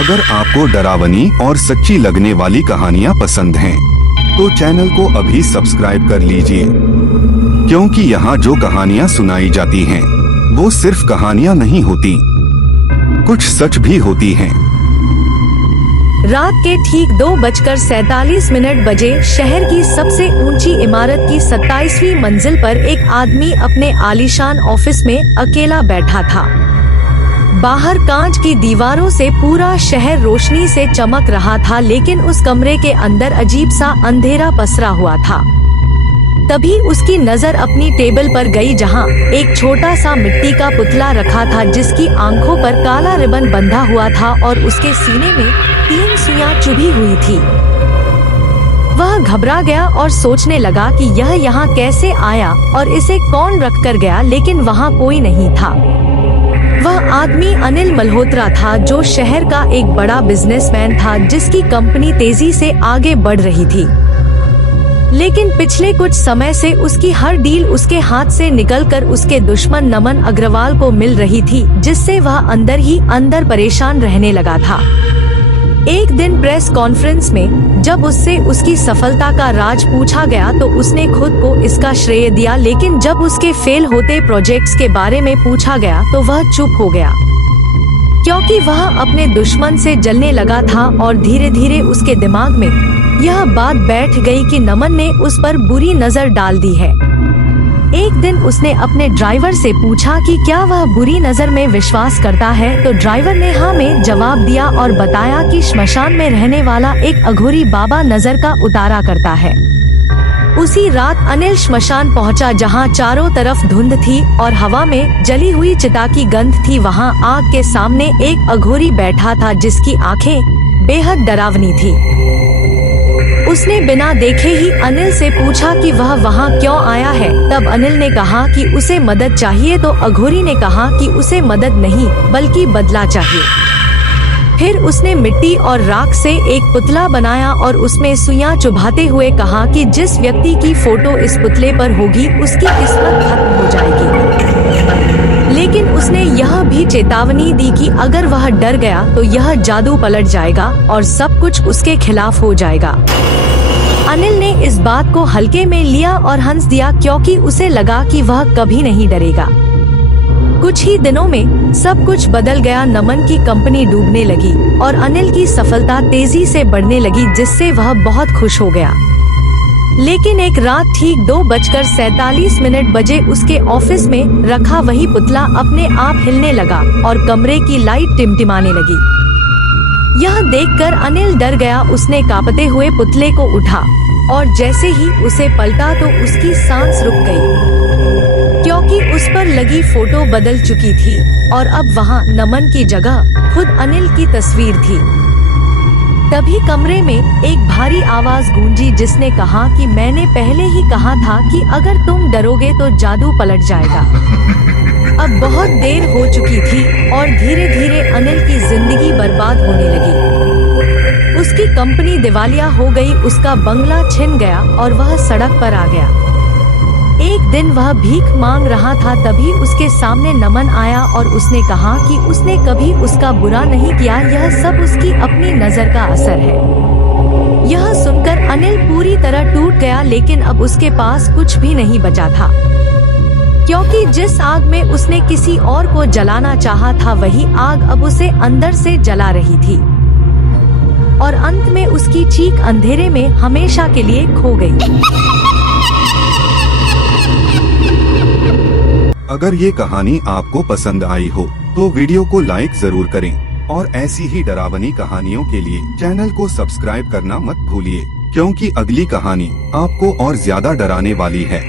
अगर आपको डरावनी और सच्ची लगने वाली कहानियाँ पसंद हैं, तो चैनल को अभी सब्सक्राइब कर लीजिए, क्योंकि यहाँ जो कहानियाँ सुनाई जाती हैं, वो सिर्फ कहानियाँ नहीं होती, कुछ सच भी होती हैं। रात के ठीक 2:47 बजे शहर की सबसे ऊंची इमारत की 27वीं मंजिल पर एक आदमी अपने आलीशान ऑफिस में अकेला बैठा था। बाहर कांच की दीवारों से पूरा शहर रोशनी से चमक रहा था, लेकिन उस कमरे के अंदर अजीब सा अंधेरा पसरा हुआ था। तभी उसकी नजर अपनी टेबल पर गई, जहां एक छोटा सा मिट्टी का पुतला रखा था, जिसकी आंखों पर काला रिबन बंधा हुआ था और उसके सीने में 3 सुइयां चुभी हुई थी। वह घबरा गया और सोचने लगा कि यह यहाँ कैसे आया और इसे कौन रख कर गया, लेकिन वहाँ कोई नहीं था। वह आदमी अनिल मल्होत्रा था, जो शहर का एक बड़ा बिजनेसमैन था, जिसकी कंपनी तेजी से आगे बढ़ रही थी। लेकिन पिछले कुछ समय से उसकी हर डील उसके हाथ से निकलकर उसके दुश्मन नमन अग्रवाल को मिल रही थी, जिससे वह अंदर ही अंदर परेशान रहने लगा था। एक दिन प्रेस कॉन्फ्रेंस में जब उससे उसकी सफलता का राज पूछा गया, तो उसने खुद को इसका श्रेय दिया, लेकिन जब उसके फेल होते प्रोजेक्ट्स के बारे में पूछा गया तो वह चुप हो गया, क्योंकि वह अपने दुश्मन से जलने लगा था और धीरे धीरे उसके दिमाग में यह बात बैठ गई कि नमन ने उस पर बुरी नजर डाल दी है। एक दिन उसने अपने ड्राइवर से पूछा कि क्या वह बुरी नजर में विश्वास करता है, तो ड्राइवर ने हाँ में जवाब दिया और बताया कि श्मशान में रहने वाला एक अघोरी बाबा नजर का उतारा करता है। उसी रात अनिल श्मशान पहुंचा, जहां चारों तरफ धुंध थी और हवा में जली हुई चिता की गंध थी। वहां आग के सामने एक अघोरी बैठा था, जिसकी आंखें बेहद डरावनी थी। उसने बिना देखे ही अनिल से पूछा कि वह वहां क्यों आया है। तब अनिल ने कहा कि उसे मदद चाहिए, तो अघोरी ने कहा कि उसे मदद नहीं बल्कि बदला चाहिए। फिर उसने मिट्टी और राख से एक पुतला बनाया और उसमें सुइयां चुभाते हुए कहा कि जिस व्यक्ति की फोटो इस पुतले पर होगी, उसकी किस्मत खत्म हो जाएगी। लेकिन उसने यह भी चेतावनी दी कि अगर वह डर गया तो यह जादू पलट जाएगा और सब कुछ उसके खिलाफ हो जाएगा। अनिल ने इस बात को हल्के में लिया और हंस दिया, क्योंकि उसे लगा कि वह कभी नहीं डरेगा। कुछ ही दिनों में सब कुछ बदल गया। नमन की कंपनी डूबने लगी और अनिल की सफलता तेजी से बढ़ने लगी, जिससे वह बहुत खुश हो गया। लेकिन एक रात ठीक 2:47 बजे उसके ऑफिस में रखा वही पुतला अपने आप हिलने लगा और कमरे की लाइट टिमटिमाने लगी। यह देखकर अनिल डर गया। उसने कांपते हुए पुतले को उठा और जैसे ही उसे पलटा तो उसकी सांस रुक गई, क्योंकि उस पर लगी फोटो बदल चुकी थी और अब वहां नमन की जगह खुद अनिल की तस्वीर थी। तभी कमरे में एक भारी आवाज गूंजी, जिसने कहा कि मैंने पहले ही कहा था कि अगर तुम डरोगे तो जादू पलट जाएगा। अब बहुत देर हो चुकी थी और धीरे धीरे अनिल की जिंदगी बर्बाद होने लगी। उसकी कंपनी दिवालिया हो गई, उसका बंगला छिन गया और वह सड़क पर आ गया। एक दिन वह भीख मांग रहा था, तभी उसके सामने नमन आया और उसने कहा कि उसने कभी उसका बुरा नहीं किया, यह सब उसकी अपनी नजर का असर है। यह सुनकर अनिल पूरी तरह टूट गया, लेकिन अब उसके पास कुछ भी नहीं बचा था, क्योंकि जिस आग में उसने किसी और को जलाना चाहा था, वही आग अब उसे अंदर से जला रही थी और अंत में उसकी चीख अंधेरे में हमेशा के लिए खो गई। अगर ये कहानी आपको पसंद आई हो तो वीडियो को लाइक जरूर करें और ऐसी ही डरावनी कहानियों के लिए चैनल को सब्सक्राइब करना मत भूलिए, क्योंकि अगली कहानी आपको और ज्यादा डराने वाली है।